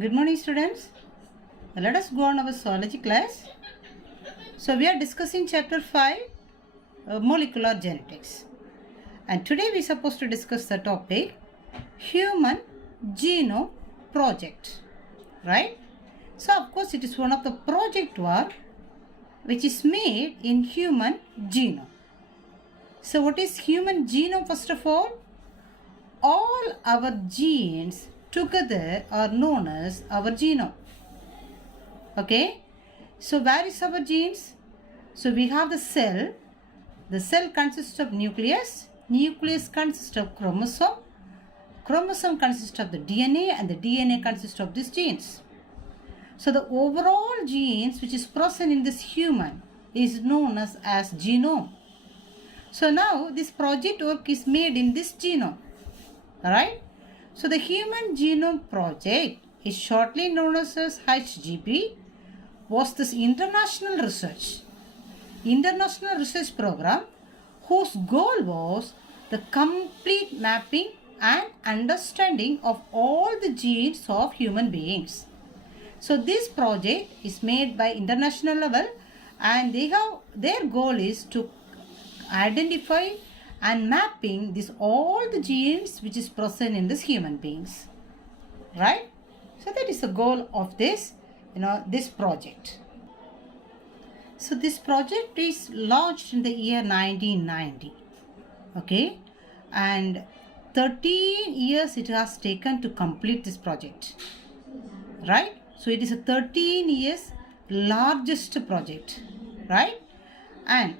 Good morning, students. Let us go on our zoology class. So we are discussing chapter 5, molecular genetics. And today we are supposed to discuss the topic human genome project. Right? So of course it is one of the project work which is made in human genome. So what is human genome first of all? All our genes together are known as our genome. Okay, so where is our genes? So we have the cell. The cell consists of nucleus. Nucleus consists of chromosome. Chromosome consists of the DNA, and the DNA consists of these genes. So the overall genes which is present in this human is known as genome. So now this project work is made in this genome. Alright. So the Human Genome Project is shortly known as HGP, was this international research program whose goal was the complete mapping and understanding of all the genes of human beings. So this project is made by international level, and their goal is to identify and mapping all the genes which is present in this human beings, right? So that is the goal of this project. So this project is launched in the year 1990, okay, and 13 years it has taken to complete this project, right? So it is a 13 years largest project, right? And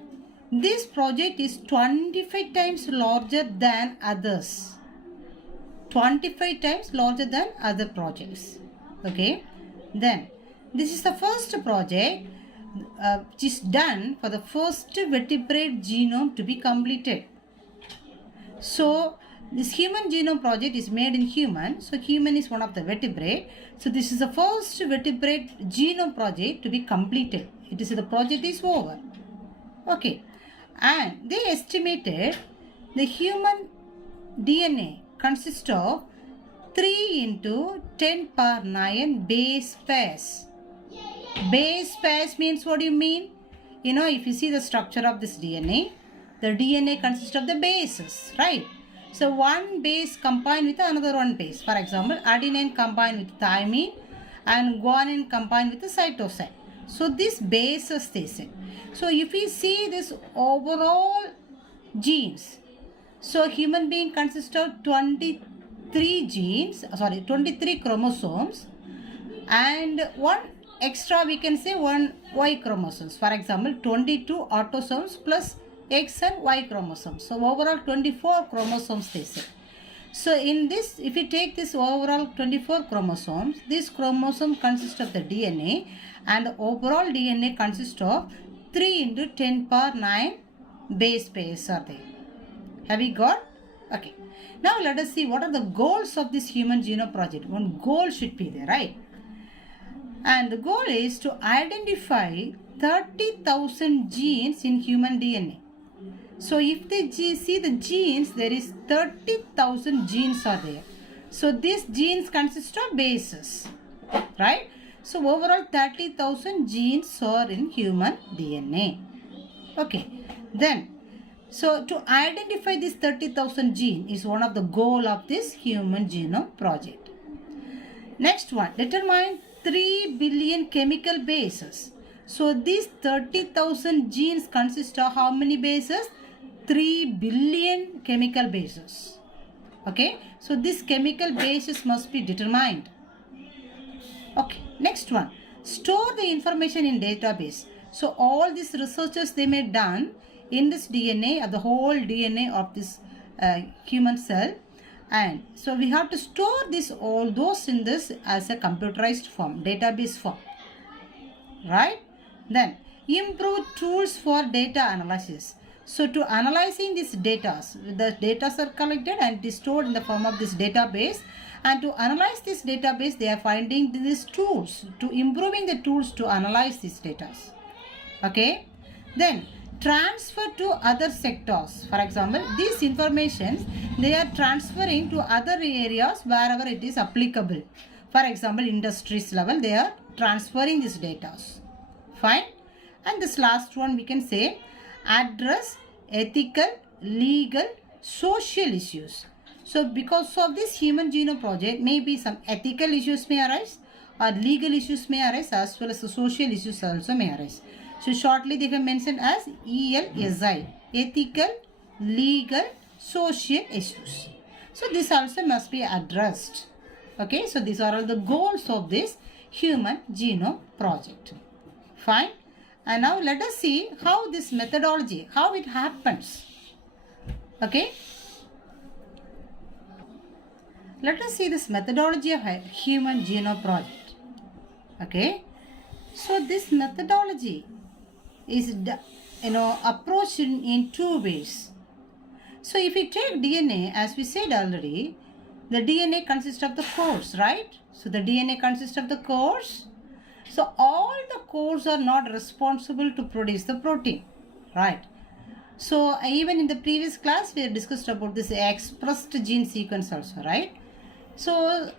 this project is 25 times larger than others. 25 times larger than other projects. Okay. Then, this is the first project which is done for the first vertebrate genome to be completed. So, this human genome project is made in human. So, human is one of the vertebrate. So, this is the first vertebrate genome project to be completed. The project is over. Okay. And they estimated the human DNA consists of 3 into 10 power 9 base pairs. Base pairs means what do you mean? If you see the structure of this DNA, the DNA consists of the bases, right? So one base combined with another one base. For example, adenine combined with thymine and guanine combined with the cytosine. So these bases they say. So if we see this overall genes, so human being consists of 23 chromosomes, and one extra we can say one Y chromosomes. For example, 22 autosomes plus X and Y chromosomes. So overall 24 chromosomes they say. So in this, if we take this overall 24 chromosomes, this chromosome consists of the DNA, and the overall DNA consists of 3 into 10 power 9 base pairs are there. Have we got? Okay. Now let us see what are the goals of this human genome project. One goal should be there, right? And the goal is to identify 30,000 genes in human DNA. So if they see the genes, there is 30,000 genes are there. So these genes consist of bases, right? So overall 30,000 genes are in human DNA. Okay. Then, so to identify this 30,000 gene is one of the goal of this human genome project. Next one, determine 3 billion chemical bases. So these 30,000 genes consist of how many bases? 3 billion chemical bases. Okay. So these chemical bases must be determined. Okay. Next one, store the information in database. So all these researchers they may done in this DNA, the whole DNA of this human cell, and so we have to store all those in this as a computerized form, database form, right? Then improve tools for data analysis. So to analyzing these data, the data are collected and it is stored in the form of this database. And to analyze this database, they are finding these tools, to improving the tools to analyze these data. Okay. Then transfer to other sectors. For example, these information they are transferring to other areas wherever it is applicable. For example, industries level, they are transferring these data. Fine. And this last one we can say address ethical, legal, social issues. So because of this human genome project, maybe some ethical issues may arise or legal issues may arise, as well as the social issues also may arise. So shortly they have mentioned as ELSI, ethical, legal, social issues. So this also must be addressed. Okay, so these are all the goals of this human genome project. Fine. And now let us see how this methodology, how it happens. Okay. Let us see this methodology of human genome project. Okay. So this methodology is approached in two ways. So if we take DNA, as we said already, the DNA consists of the cores, right? So the DNA consists of the cores. So all the cores are not responsible to produce the protein, right? So even in the previous class, we have discussed about this expressed gene sequence also, right? So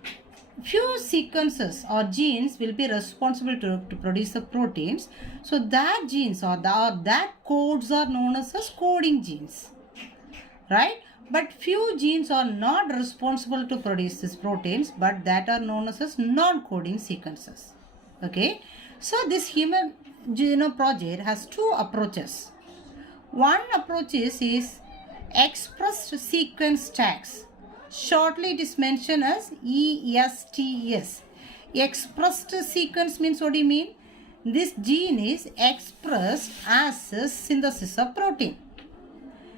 few sequences or genes will be responsible to produce the proteins. So that genes or that codes are known as coding genes, right? But few genes are not responsible to produce these proteins, but that are known as non-coding sequences. Okay, so this human genome project has two approaches. One approach is expressed sequence tags. Shortly it is mentioned as ESTS. Expressed sequence means, what do you mean? This gene is expressed as a synthesis of protein.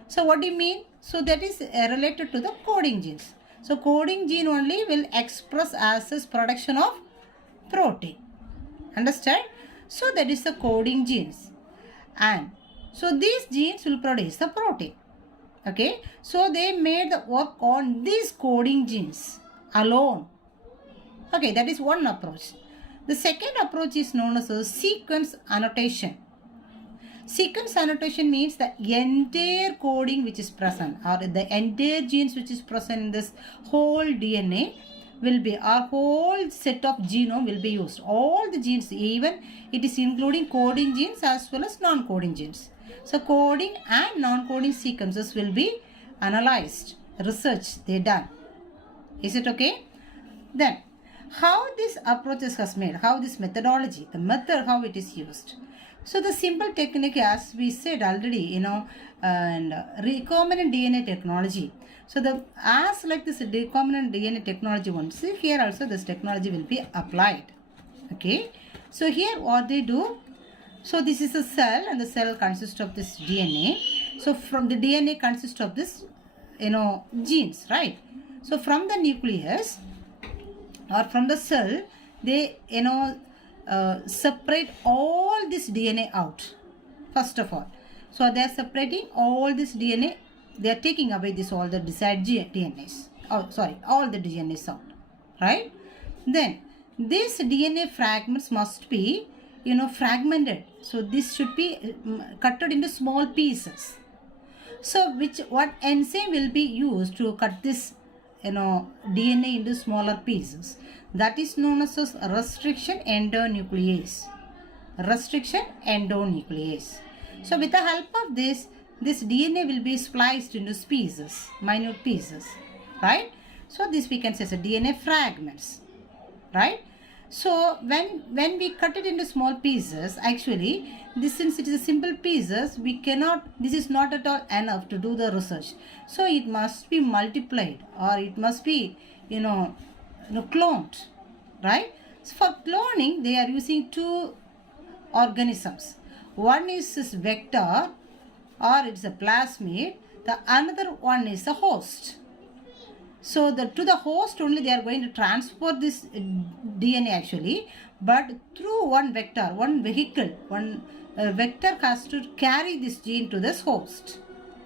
So what do you mean? So that is related to the coding genes. So coding gene only will express as a production of protein. Understand? So that is the coding genes. And so these genes will produce the protein. Okay. So they made the work on these coding genes alone. Okay. That is one approach. The second approach is known as a sequence annotation. Sequence annotation means the entire coding which is present, or the entire genes which is present in this whole DNA will be, our whole set of genome will be used. All the genes, even it is including coding genes as well as non-coding genes. So coding and non-coding sequences will be analyzed, research they done. Is it okay? Then how this approaches has made, how this methodology, the method how it is used. So the simple technique, as we said already, and recombinant DNA technology. So as like this recombinant DNA technology one, see here also this technology will be applied. Okay. So here what they do, so this is a cell and the cell consists of this DNA. So from the DNA consists of this, genes, right? So from the nucleus or from the cell, they, separate all this DNA out, first of all. So they are separating all this DNA. They are taking away this all the desired DNAs. Oh, sorry, all the DNAs out, right? Then these DNA fragments must be, fragmented. So this should be cutted into small pieces. So what enzyme will be used to cut this, DNA into smaller pieces? That is known as restriction endonuclease. Restriction endonuclease. So with the help of this DNA will be spliced into pieces, minute pieces, right? So this we can say is a DNA fragments, right? So when we cut it into small pieces, actually this, since it is a simple pieces, we cannot, this is not at all enough to do the research. So it must be multiplied, or it must be, cloned, right? So for cloning, they are using two organisms. One is this vector, or it's a plasmid. The another one is the host. So to the host only they are going to transfer this DNA actually, but through one vector, one vehicle, one vector has to carry this gene to this host.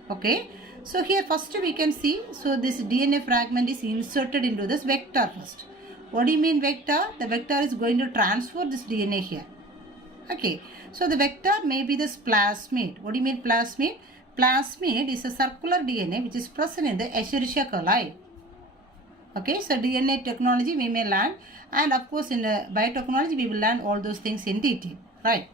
Okay. So here first we can see, so this DNA fragment is inserted into this vector first. What do you mean vector? The vector is going to transfer this DNA here. Okay. So the vector may be this plasmid. What do you mean plasmid? Plasmid is a circular DNA which is present in the Escherichia coli. Okay, so DNA technology we may learn, and of course in biotechnology we will learn all those things in detail, right?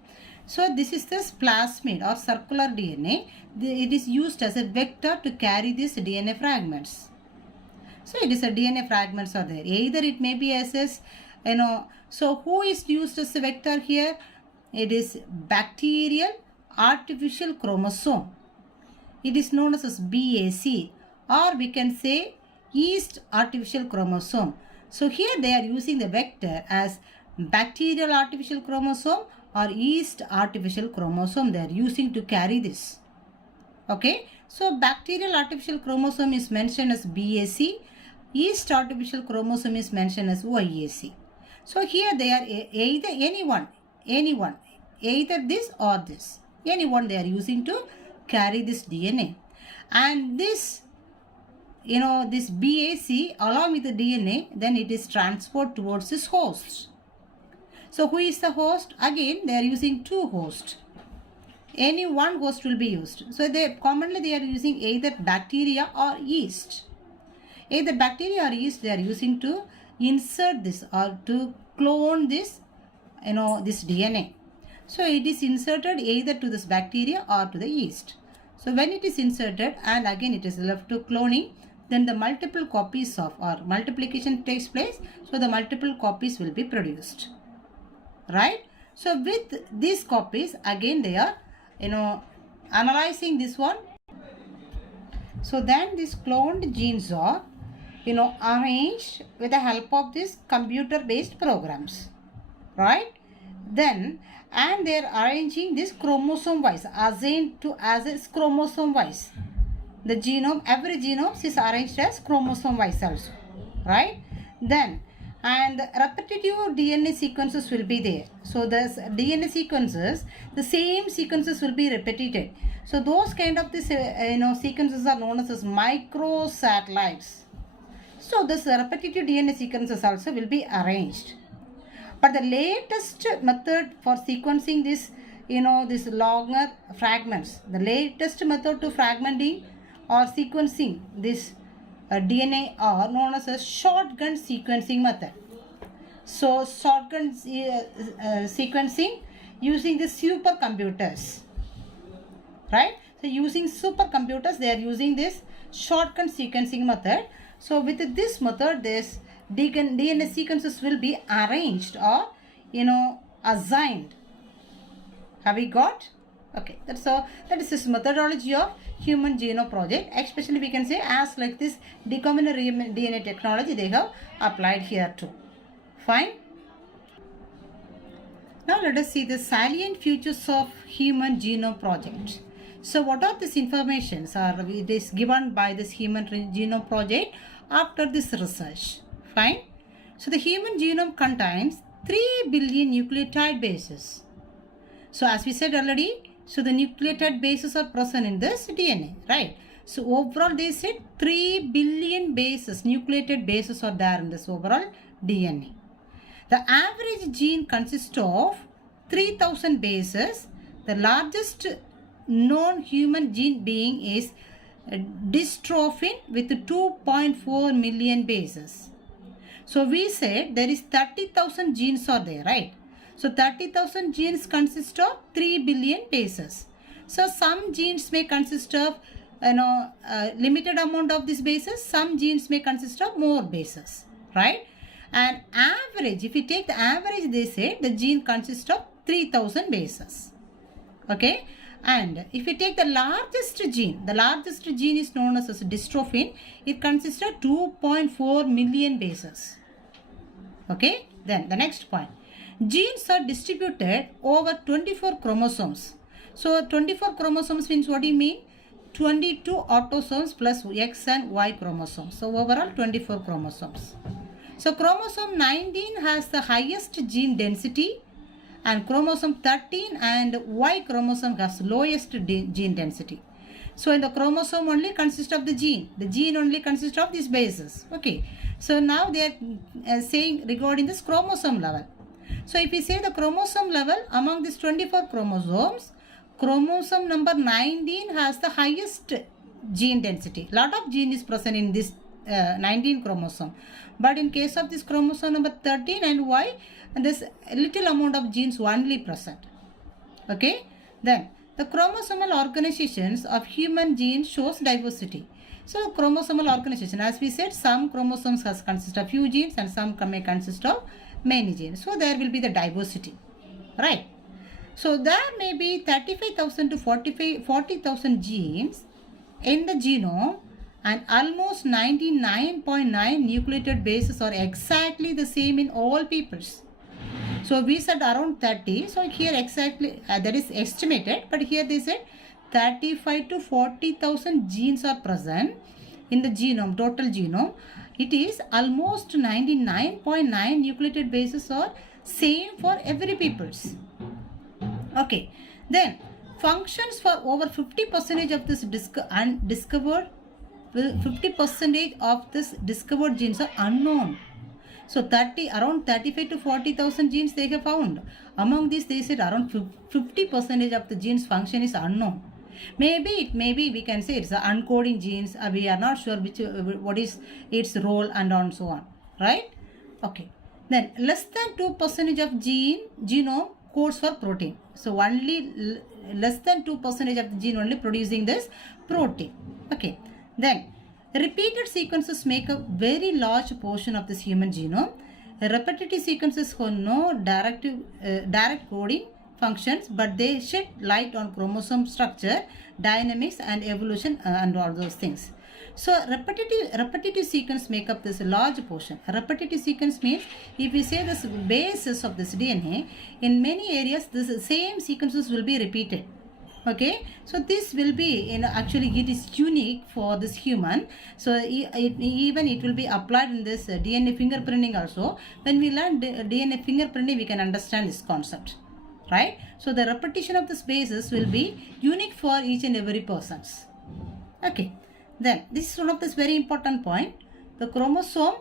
So this is this plasmid or circular DNA. It is used as a vector to carry these DNA fragments. So it is a DNA fragments are there. Either it may be as so who is used as a vector here? It is bacterial artificial chromosome. It is known as BAC, or we can say yeast artificial chromosome. So here they are using the vector as bacterial artificial chromosome or yeast artificial chromosome they are using to carry this. Okay, so bacterial artificial chromosome is mentioned as BAC, yeast artificial chromosome is mentioned as YAC. So here they are either anyone, either this or this, anyone they are using to carry this DNA. And this, this BAC along with the DNA, then it is transferred towards this host. So who is the host? Again, they are using two hosts. Any one host will be used. So commonly they are using either bacteria or yeast. Either bacteria or yeast they are using to insert this or to clone this, this DNA. So it is inserted either to this bacteria or to the yeast. So when it is inserted and again it is left to cloning, then the multiple copies of or multiplication takes place. So the multiple copies will be produced. Right? So with these copies again they are analyzing this one. So then these cloned genes are arranged with the help of these computer based programs, right? Then and they are arranging this chromosome wise, assigned to as a chromosome wise. The genome, every genome is arranged as chromosome wise also, right? Then and repetitive DNA sequences will be there. So the DNA sequences, the same sequences will be repeated. So those kind of this sequences are known as microsatellites. So this repetitive DNA sequences also will be arranged. But the latest method for sequencing this, this longer fragments, the latest method to fragmenting or sequencing this DNA are known as a shotgun sequencing method. So shotgun sequencing using the supercomputers, right? So using supercomputers they are using this shotgun sequencing method. So with this method this DNA sequences will be arranged or assigned. Have we got? Okay, that is this methodology of Human Genome Project. Especially we can say as like this recombinant DNA technology they have applied here too. Fine. Now let us see the salient features of Human Genome Project. So what are these informations it is given by this Human Genome Project after this research. Fine. So the human genome contains 3 billion nucleotide bases. So as we said already, so the nucleotide bases are present in this DNA, right? So overall they said 3 billion bases, nucleotide bases are there in this overall DNA. The average gene consists of 3000 bases. The largest known human gene being is dystrophin with 2.4 million bases. So we said there is 30,000 genes are there, right? So 30,000 genes consist of 3 billion bases. So some genes may consist of limited amount of these bases. Some genes may consist of more bases, right? And average, if you take the average, they say the gene consists of 3000 bases. Okay. And if you take the largest gene is known as dystrophin. It consists of 2.4 million bases. Okay. Then the next point. Genes are distributed over 24 chromosomes. So 24 chromosomes means what do you mean? 22 autosomes plus X and Y chromosomes. So overall 24 chromosomes. So chromosome 19 has the highest gene density and chromosome 13 and Y chromosome has lowest gene density. So in the chromosome only consists of the gene. The gene only consists of these bases. Okay. So now they are saying regarding this chromosome level. So if we say the chromosome level among these 24 chromosomes, number 19 has the highest gene density. Lot of gene is present in this 19 chromosome. But in case of this chromosome number 13 and Y, this little amount of genes only present. Okay. Then the chromosomal organizations of human genes shows diversity. So chromosomal organization, as we said, some chromosomes consist of few genes and some may consist of many genes. So there will be the diversity, right? So there may be 35,000 to 40,000 genes in the genome, and almost 99.9 nucleotide bases are exactly the same in all peoples. So we said around 30. So here exactly that is estimated, but here they said 35 to 40,000 genes are present in the genome, total genome. It is almost 99.9 nucleotide bases are same for every peoples. Okay, then functions for over 50% of this undiscovered, 50% of this discovered genes are unknown. So around 35 to 40,000 genes they have found. Among these, they said around 50% of the genes function is unknown. Maybe we can say it's the uncoding genes. We are not sure what is its role and so on, right? Okay. Then less than 2% of genome codes for protein. So only less than 2% of the gene only producing this protein. Okay. Then repeated sequences make a very large portion of this human genome. Repetitive sequences have no direct coding functions, but they shed light on chromosome structure, dynamics and evolution and all those things. So repetitive sequence make up this large portion. Repetitive sequence means if we say this basis of this DNA, in many areas the same sequences will be repeated. Okay, so this will be, actually it is unique for this human. So even it will be applied in this DNA fingerprinting also. When we learn DNA fingerprinting, we can understand this concept, right? So the repetition of this basis will be unique for each and every persons. Okay, then this is one of this very important point. The chromosome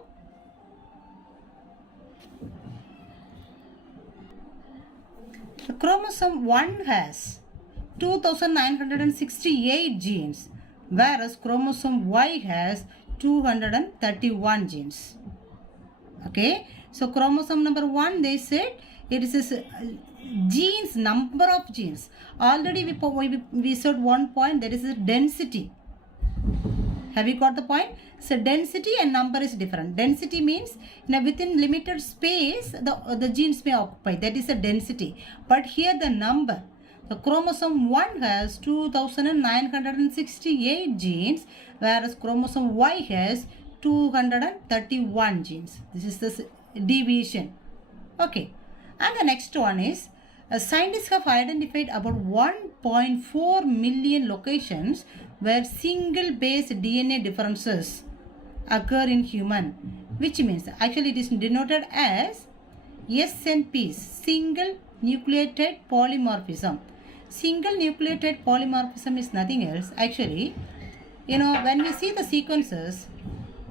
chromosome 1 has 2,968 genes, whereas chromosome Y has 231 genes. Okay, so chromosome number 1, they said it is genes, number of genes. Already we said one point, that is the density. Have you got the point? So density and number is different. Density means within limited space the genes may occupy, that is the density. But here the number, the chromosome 1 has 2,968 genes, whereas chromosome Y has 231 genes. This is the deviation. Okay. And the next one is, scientists have identified about 1.4 million locations where single base DNA differences occur in human, which means actually it is denoted as SNPs, single nucleotide polymorphism. Single nucleotide polymorphism is nothing else. Actually, when we see the sequences,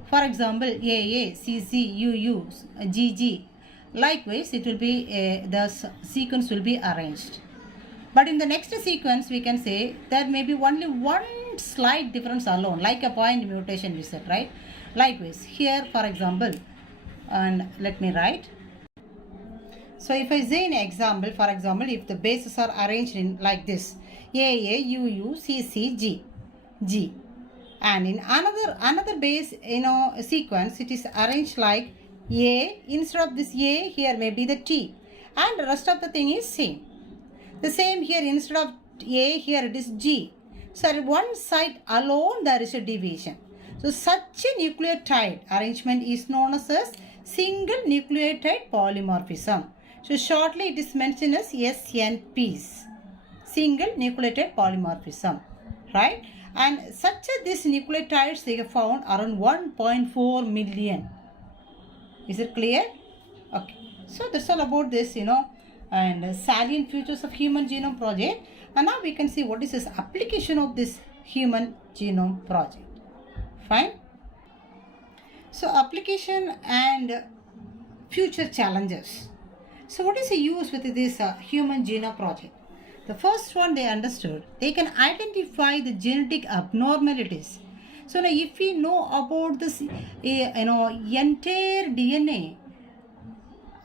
for example, AA, CC, UU, GG, likewise it will be the sequence will be arranged. But in the next sequence, we can say there may be only one slight difference alone, like a point mutation we said, right? Likewise, here for example, and let me write. So if I say an example, for example, if the bases are arranged in like this, AA, UU, CC, G. And in another base, sequence, it is arranged like A, instead of this A, here may be the T. And the rest of the thing is same. The same here, instead of A, here it is G. So at one side alone, there is a deviation. So such a nucleotide arrangement is known as single nucleotide polymorphism. So shortly it is mentioned as SNPs, single nucleotide polymorphism, right? And these nucleotides they have found around 1.4 million. Is it clear? Okay. So that's all about this, and salient features of Human Genome Project. And now we can see what is this application of this Human Genome Project. Fine. So application and future challenges. So what is the use with this Human Genome Project? The first one they understood, they can identify the genetic abnormalities So now if we know about this, entire DNA,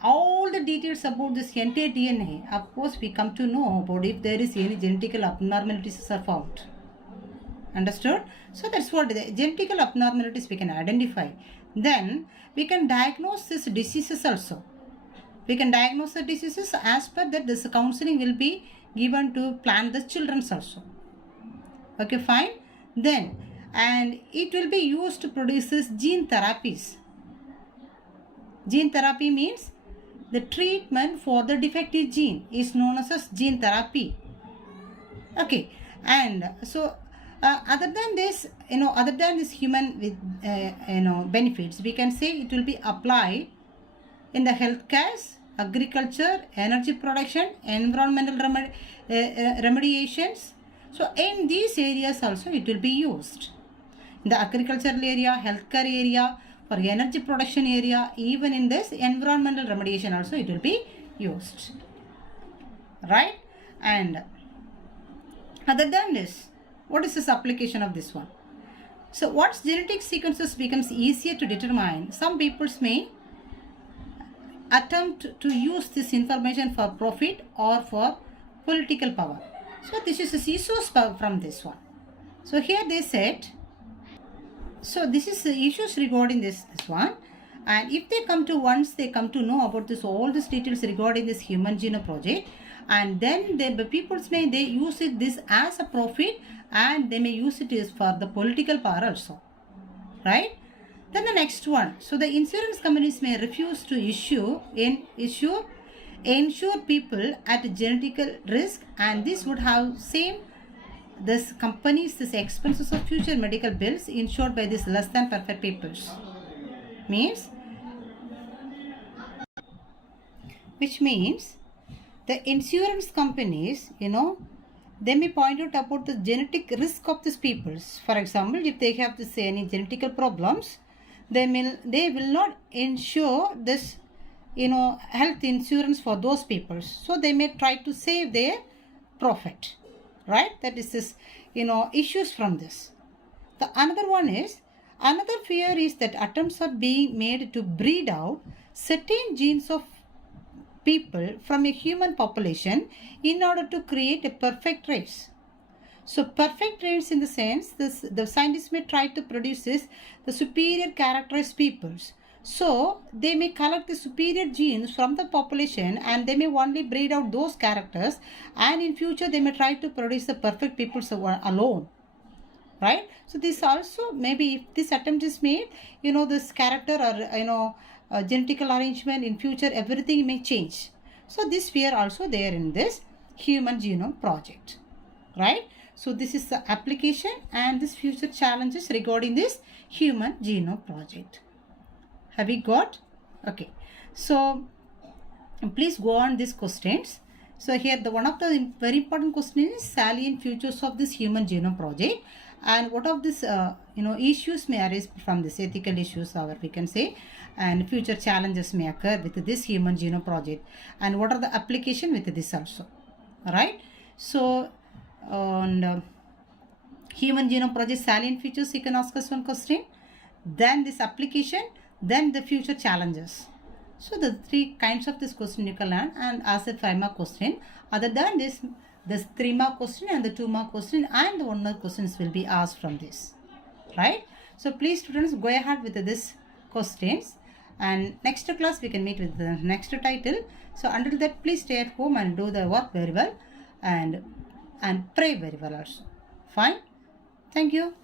all the details about this entire DNA, of course we come to know about if there is any genetical abnormalities are found. Understood? So that's what the genetical abnormalities we can identify. Then we can diagnose these diseases also. We can diagnose the diseases as per that this counseling will be given to plan the children also. Okay, fine. Then, and it will be used to produce this gene therapies. Gene therapy means the treatment for the defective gene is known as gene therapy. Okay, and so other than this, human with benefits, we can say it will be applied in the healthcare, agriculture, energy production, environmental remediations. So in these areas also it will be used. In the agricultural area, healthcare area, for energy production area, even in this environmental remediation also it will be used. Right? And other than this, what is this application of this one? So once genetic sequences becomes easier to determine, some peoples may attempt to use this information for profit or for political power. So this is the issues from this one. So here they said, so this is the issues regarding this one. And if they come to, once they come to know about this, all these details regarding this human genome project, and then the peoples may they use it this as a profit, and they may use it as for the political power also. Right? Then the next one. So the insurance companies may refuse to insure people at genetical risk, and this would have same this companies this expenses of future medical bills insured by this less than perfect peoples. Which means the insurance companies, they may point out about the genetic risk of these peoples. For example, if they have this any genetical problems, they will not insure this health insurance for those people. So they may try to save their profit. Right? That is this issues from this. The another fear is that attempts are being made to breed out certain genes of people from a human population in order to create a perfect race. So perfect race in the sense the scientists may try to produce the superior characterized peoples. So they may collect the superior genes from the population, and they may only breed out those characters, and in future they may try to produce the perfect peoples alone. Right? So this also, maybe if this attempt is made, this character or genetical arrangement in future, everything may change. So this fear also there in this human genome project. Right? So this is the application and this future challenges regarding this human genome project. Have you got? Okay. So please go on these questions. So here the one of the very important question is salient features of this human genome project, and what of this issues may arise from this ethical issues, or we can say, and future challenges may occur with this human genome project, and what are the application with this also. Alright. So on human genome project salient features, you can ask us one question, then this application, then the future challenges. So the three kinds of this question you can learn and ask a 5-mark question. Other than this 3-mark question and the 2-mark question and the 1-mark questions will be asked from this. Right? So please students, go ahead with this questions, and next class we can meet with the next title. So until that, please stay at home and do the work very well, and pray very well also. Fine? Thank you.